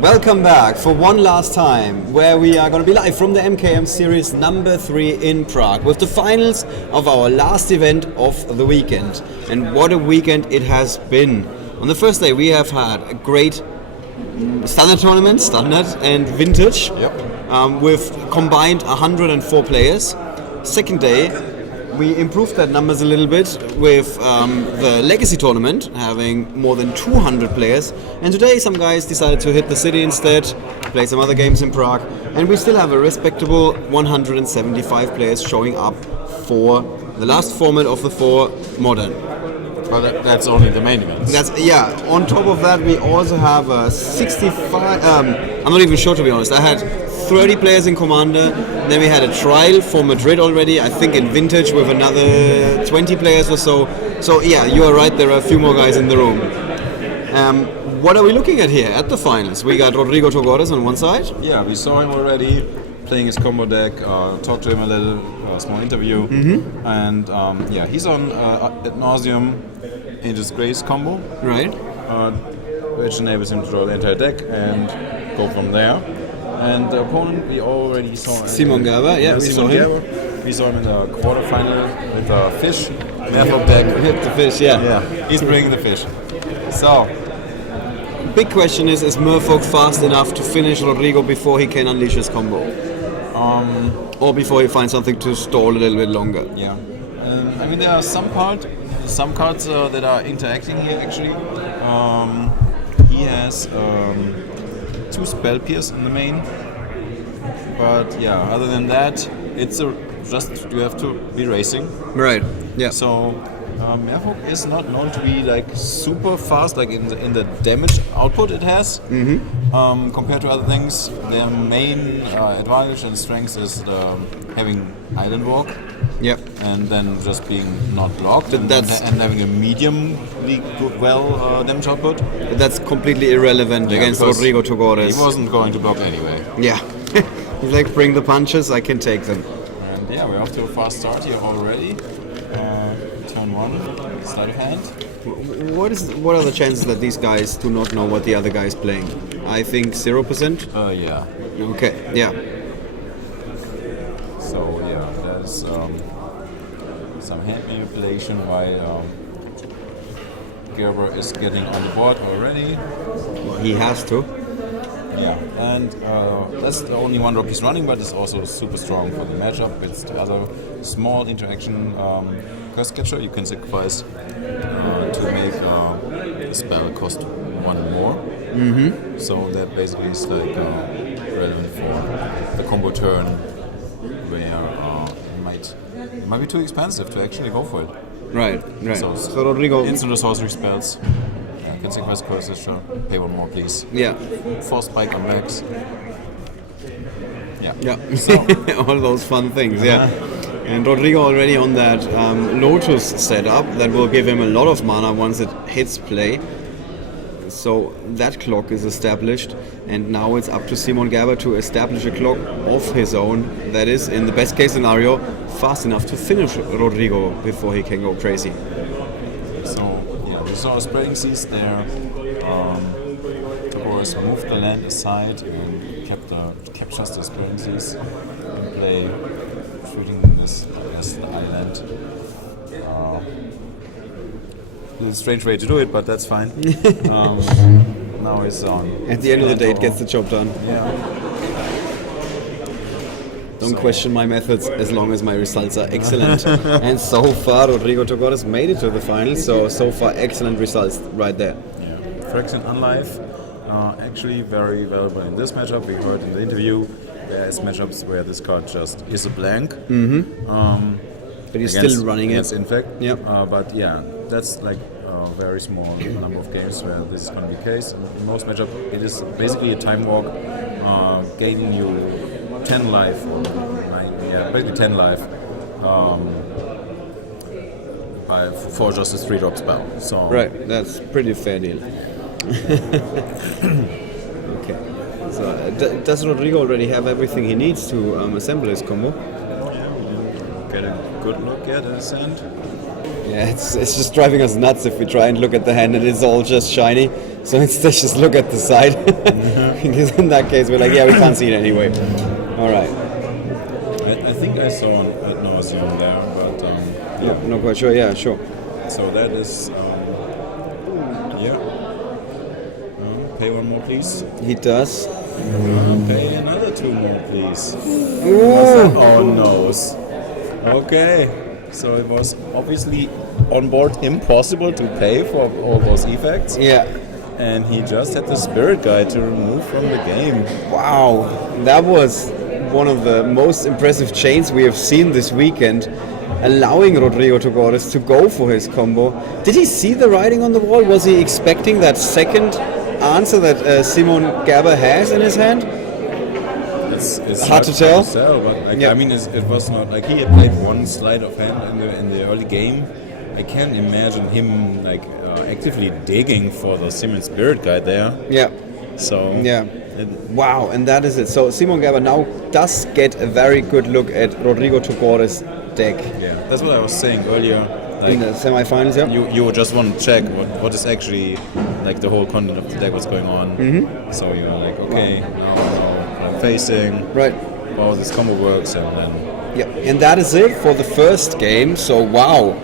Welcome back for one last time, where we are going to be live from the MKM series number 3 in Prague with the finals of our last event of the weekend. And what a weekend it has been. On the first day we have had a great standard tournament, standard and vintage, with combined 104 players. Second day we improved that numbers a little bit with the Legacy tournament having more than 200 players, and today some guys decided to hit the city instead, play some other games in Prague, and we still have a respectable 175 players showing up for the last format of the 4 Modern. Well, that's only the main events. On top of that we also have 65, I'm not even sure to be honest, I had 30 players in Commander, then we had a trial for Madrid already, I think in Vintage with another 20 players or so. So yeah, you are right, there are a few more guys in the room. What are we looking at here at the finals? We got Rodrigo Togores on one side. Yeah, we saw him already playing his combo deck, talked to him a little, small interview, and he's on at Nauseam in his Grace combo, right? Which enables him to draw the entire deck and go from there. And the opponent we already saw. Simon Gerber, we saw him. We saw him in the quarterfinal with the fish. Merfolk deck. Hit the fish, yeah. He's bringing the fish. So, big question is Merfolk fast enough to finish Rodrigo before he can unleash his combo? Or before he finds something to stall a little bit longer? Yeah. I mean, there are some cards that are interacting here actually. He has 2 spell pierce in the main, but yeah, other than that, it's just you have to be racing. Right. Yeah. So Merfolk is not known to be like super fast, like in the damage output it has. Compared to other things. Their main advantage and strength is having Island Walk. Yep. And then just being not blocked and having a mediumly good, damage output. That's completely irrelevant against Rodrigo Togores. He wasn't going to block anyway. Yeah. He's like, bring the punches, I can take them. And yeah, we're off to a fast start here already. Turn 1, sleight of hand. What are the chances that these guys do not know what the other guy is playing? I think 0%? Yeah. Okay, yeah. So yeah, there's some hand manipulation while Gerber is getting on the board already. Well, he has to. Yeah, and that's the only 1 drop he's running, but it's also super strong for the matchup. It's the other small interaction Curse Catcher. You can sacrifice to make a spell cost 1 more. So that basically is like relevant for the combo turn, where it might be too expensive to actually go for it. Right. So Rodrigo... Instant sorcery spells. Can sacrifice Curse Catcher. Pay 1 more, please. Yeah. Force Spike on Max. Yeah. So. All those fun things, yeah. And Rodrigo already on that Lotus setup that will give him a lot of mana once it hits play. So that clock is established, and now it's up to Simon Gerber to establish a clock of his own that is, in the best case scenario, fast enough to finish Rodrigo before he can go crazy. So yeah, we saw Spreading Seas there. Togores moved the land aside and kept just the Spreading Seas in play, shooting this as the island. A strange way to do it, but that's fine. Now it's on. At the end of the day, it gets the job done. Yeah. Don't question my methods as long as my results are excellent. And so far, Rodrigo Togores made it to the finals. So far, excellent results right there. Yeah. Fraction Unlife, actually very valuable in this matchup. We heard in the interview there is matchups where this card just is a blank. But he's still running it. In fact. Yep. But yeah, that's like a very small number of games where this is going to be the case. In most matchup, it is basically a time walk, gaining you 10 life, or 9, basically 10 life, for just a 3-drop spell. So right, that's pretty fair deal. Okay. So does Rodrigo already have everything he needs to assemble his combo? Get a good look at his hand. Yeah, it's just driving us nuts if we try and look at the hand and it's all just shiny. So instead, just look at the side. Because in that case, we're like, yeah, we can't see it anyway. All right. I think I saw a Nauseam there, but Yeah, not quite sure. Yeah, sure. so that is yeah. Pay one more, please. He does. Pay another 2 more, please. Ooh. Oh no. Okay. So it was obviously on board impossible to pay for all those effects. Yeah. And he just had the spirit guide to remove from the game. Wow, that was one of the most impressive chains we have seen this weekend, allowing Rodrigo Togores to go for his combo. Did he see the writing on the wall? Was he expecting that second answer that Simon Gerber has in his hand? It's hard to tell. But like, Yeah. I mean, it was not like he had played one sleight of hand in the early game. I can't imagine him like actively digging for the Simon Spirit Guide there. Yeah. So Yeah. Wow, and that is it. So Simon Gerber now does get a very good look at Rodrigo Togores' deck yeah, that's what I was saying earlier. Like, in the semifinals. Yeah. you would just want to check what is actually like the whole content of the deck, what's going on. Mm-hmm. So you're like, okay, now I'm facing. Right. Wow, this combo works, and then Yeah, and that is it for the first game. So wow,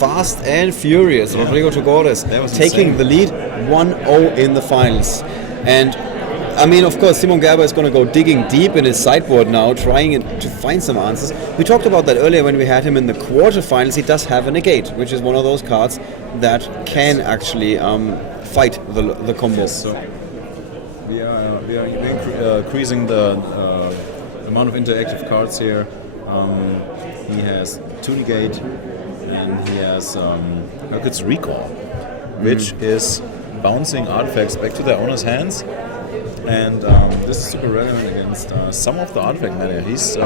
fast and furious. Yeah. Rodrigo Togores That was taking insane. the lead 1-0 in the finals. And I mean, of course, Simon Gerber is going to go digging deep in his sideboard now, trying to find some answers. We talked about that earlier when we had him in the quarterfinals. He does have a negate, which is one of those cards that can actually fight the combo. so we are increasing the amount of interactive cards here. He has 2 negate, and he has Hercules Recall, which is bouncing artifacts back to their owner's hands. And this is super relevant against some of the artifact mana he's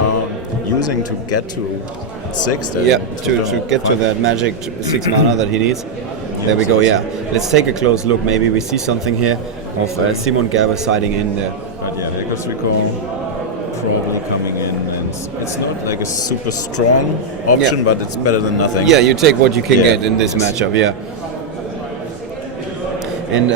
using to get to 6. Yeah, to get to that magic 6 mana that he needs. There we go, yeah. Let's take a close look. Maybe we see something here of Simon Gerber siding in there. But yeah, Hercules Recall probably coming in, and it's not like a super strong option, Yeah. but it's better than nothing. Yeah, you take what you can Yeah. get in this matchup, yeah. And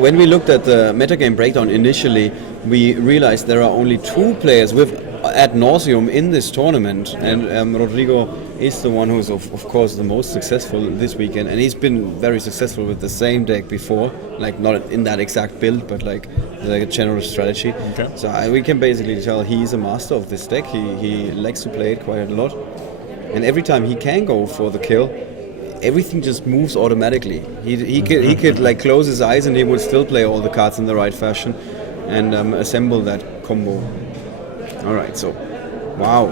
when we looked at the metagame breakdown initially, we realized there are only 2 players with ad nauseam in this tournament, and Rodrigo is the one who's of course the most successful this weekend, and he's been very successful with the same deck before, like not in that exact build, but like a general strategy. Okay. So we can basically tell he's a master of this deck. He likes to play it quite a lot, and every time he can go for the kill, everything just moves automatically. He could like close his eyes and he would still play all the cards in the right fashion and assemble that combo. All right, so wow,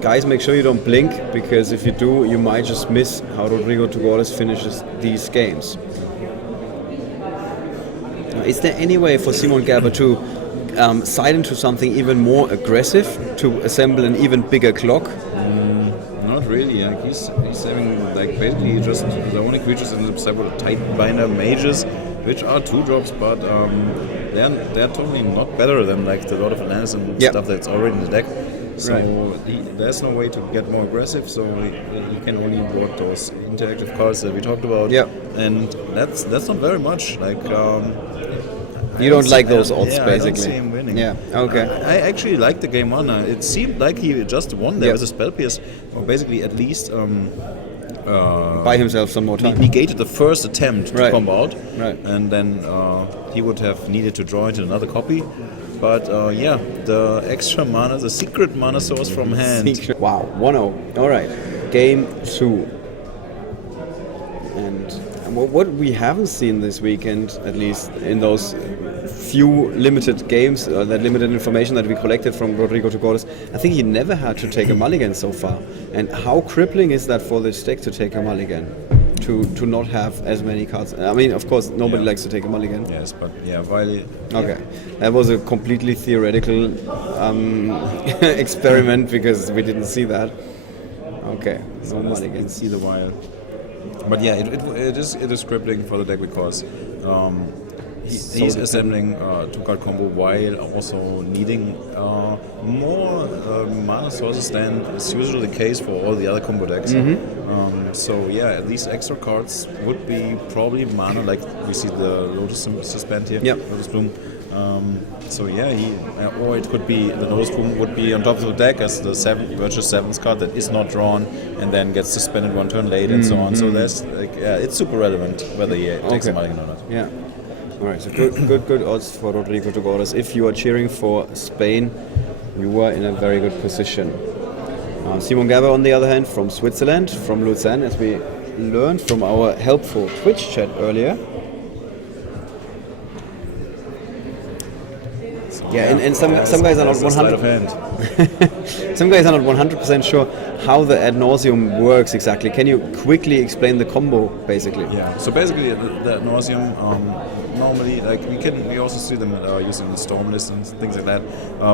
guys, make sure you don't blink, because if you do, you might just miss how Rodrigo Togores finishes these games. Is there any way for Simon Gerber to side into something even more aggressive to assemble an even bigger clock? Not really. Like he's having like basically just the only creatures in the sideboard are Tidebinder mages, which are 2-drops, but they're totally not better than like the Lord of Atlantis and Yep. stuff that's already in the deck. So Right. there's no way to get more aggressive. So he can only block those interactive cards that we talked about. Yep. And that's not very much. Like You don't like those odds, yeah, basically. I don't see him winning. Yeah, okay. I actually liked the game one. It seemed like he just won there Yeah. with a spell pierce, or basically at least Buy himself some more time. negated the first attempt to Right. combo out, Right. and then he would have needed to draw into another copy. But yeah, the extra mana, the secret mana source from hand. Wow, 1-0. All right, game 2. And what we haven't seen this weekend, at least in those few limited games, that limited information that we collected from Rodrigo Togores, I think he never had to take a mulligan so far. And how crippling is that for this deck to take a mulligan? To not have as many cards. I mean, of course, nobody likes to take a mulligan. Yes, but yeah, while Okay, that was a completely theoretical experiment because we didn't see that. Okay, no mulligans. see the while. But yeah, it is crippling for the deck because He's assembling two-card combo while also needing more mana sources than is usually the case for all the other combo decks. So yeah, at least extra cards would be probably mana, like we see the Lotus Suspend here, Lotus Bloom. So yeah, or it could be the Lotus Bloom would be on top of the deck as the Virtual Sevens card that is not drawn and then gets suspended one turn late and so on. So there's it's super relevant whether he takes a mulligan or not. Yeah. All right. So good odds for Rodrigo Togores. If you are cheering for Spain, you are in a very good position. Simon Gerber, on the other hand, from Switzerland, from Lucerne, as we learned from our helpful Twitch chat earlier. And some guys are not 100%. Some guys are not 100% sure how the ad nauseam works exactly. Can you quickly explain the combo, basically? Yeah. So basically, the ad nauseam normally, like we also see them using the storm list and things like that.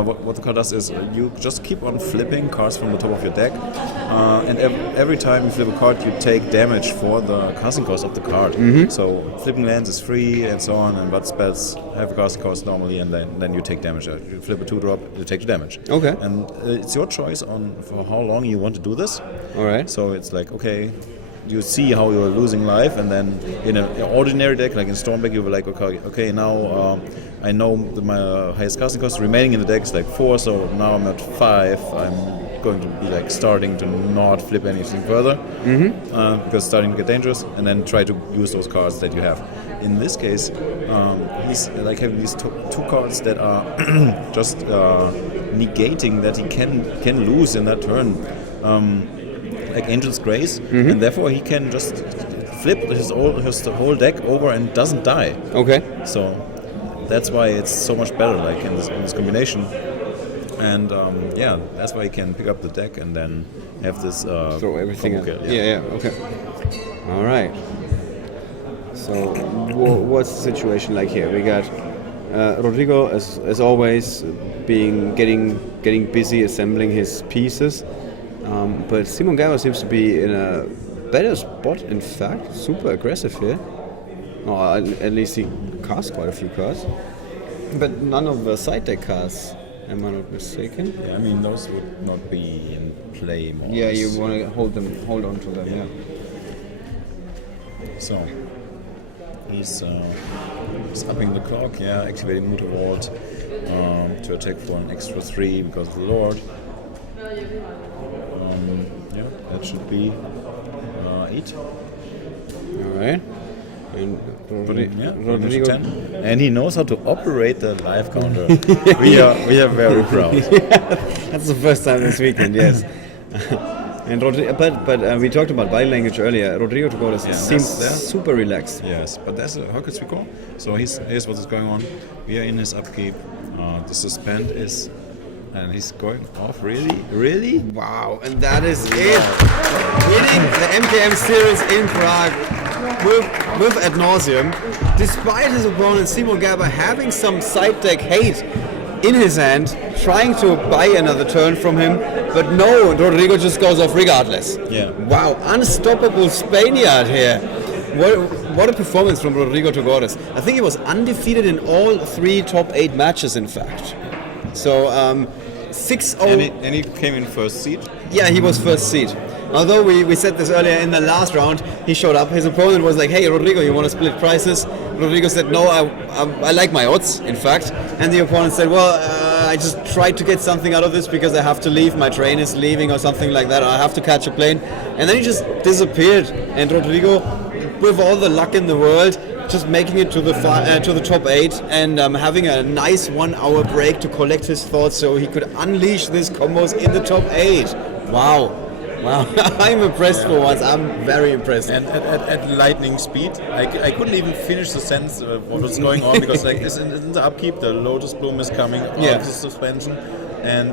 What the card does is you just keep on flipping cards from the top of your deck, and every time you flip a card, you take damage for the casting cost of the card. So flipping lands is free and so on, but spells have a casting cost normally, and then you take damage. You flip a 2-drop, you take the damage. Okay. And it's your choice on for how long you want to do this. All right. So it's like, okay, you see how you're losing life, and then in an ordinary deck, like in Storm deck, you were like, okay, now I know my highest casting cost remaining in the deck is like 4, so now I'm at 5. I'm going to be like starting to not flip anything further, because it's starting to get dangerous, and then try to use those cards that you have. In this case, he's like having these two cards that are just negating that he can lose in that turn. Like Angel's Grace, and therefore he can just flip his whole deck over and doesn't die. Okay. So that's why it's so much better, like in this combination. And that's why he can pick up the deck and then have this throw everything out. Okay. All right. So what's the situation like here? We got Rodrigo, as always, getting busy assembling his pieces. But Simon Gerber seems to be in a better spot, in fact. Super aggressive here. At least he casts quite a few cards. But none of the side deck cards, am I not mistaken? Yeah, I mean, those would not be in play more. Yeah, you want to hold on to them, yeah. So, he's upping the clock, activating Muta Vault to attack for an extra 3 because of the Lord. That should be 8. Alright. And Rodrigo 10. And he knows how to operate the life counter. we are very proud. That's the first time this weekend, yes. And but we talked about body language earlier. Rodrigo Togores seems super relaxed. Yes, but that's how could we call? So here's what is going on. We are in his upkeep. The suspend is. And he's going off, really? Wow, and that is it. Winning the MKM series in Prague with ad nauseam, despite his opponent Simon Gerber having some side deck hate in his hand, trying to buy another turn from him, but no, Rodrigo just goes off regardless. Yeah. Wow, unstoppable Spaniard here. What a performance from Rodrigo Togores. I think he was undefeated in all 3 top 8 matches, in fact. So 6-0. And he came in first seed? Yeah, he was first seed. Although we said this earlier in the last round, he showed up. His opponent was like, hey, Rodrigo, you want to split prices? Rodrigo said, no, I like my odds, in fact. And the opponent said, well, I just tried to get something out of this because I have to leave. My train is leaving or something like that. Or I have to catch a plane. And then he just disappeared. And Rodrigo, with all the luck in the world, just making it to the top 8 and having a nice 1-hour break to collect his thoughts so he could unleash these combos in the top 8. Wow. I'm impressed for once. I'm very impressed. And at lightning speed, I couldn't even finish the sentence of what was going on because like in the upkeep, the Lotus Bloom is coming out of the suspension. And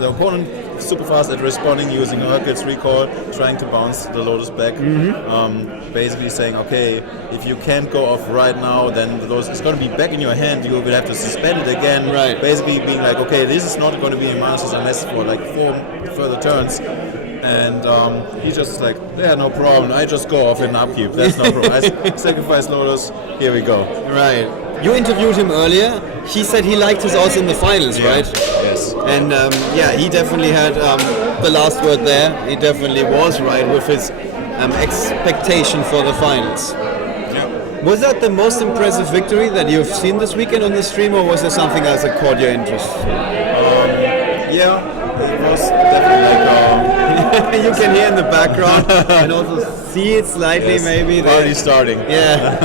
the opponent super fast at responding using Urkel's Recall, trying to bounce the Lotus back. Basically saying, okay, if you can't go off right now, then the Lotus is going to be back in your hand. You will have to suspend it again. Right. Basically being like, okay, this is not going to be in Masters unless for like 4 further turns. And he just like, yeah, no problem. I just go off in upkeep. That's no problem. I sacrifice Lotus. Here we go. Right. You interviewed him earlier. He said he liked us also in the finals, right? Yes. And yeah, he definitely had the last word there. He definitely was right with his expectation for the finals. Yeah. Was that the most impressive victory that you've seen this weekend on the stream, or was there something else that caught your interest? Yeah, it was definitely like You can hear in the background and also see it slightly, yes, maybe. party starting. Yeah,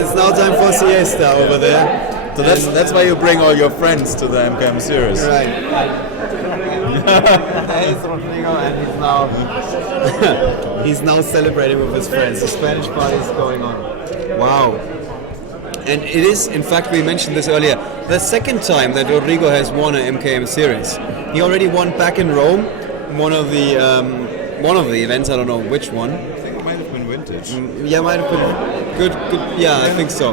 it's now time for siesta over there. So that's why you bring all your friends to the MKM series. Right. There's Rodrigo, and he's now celebrating with his friends. The Spanish party is going on. Wow. And it is, in fact, we mentioned this earlier, the second time that Rodrigo has won an MKM series. He already won back in Rome, one of the events. I don't know which one. I think it might have been Vintage. Yeah, might have been good. Yeah, I think so.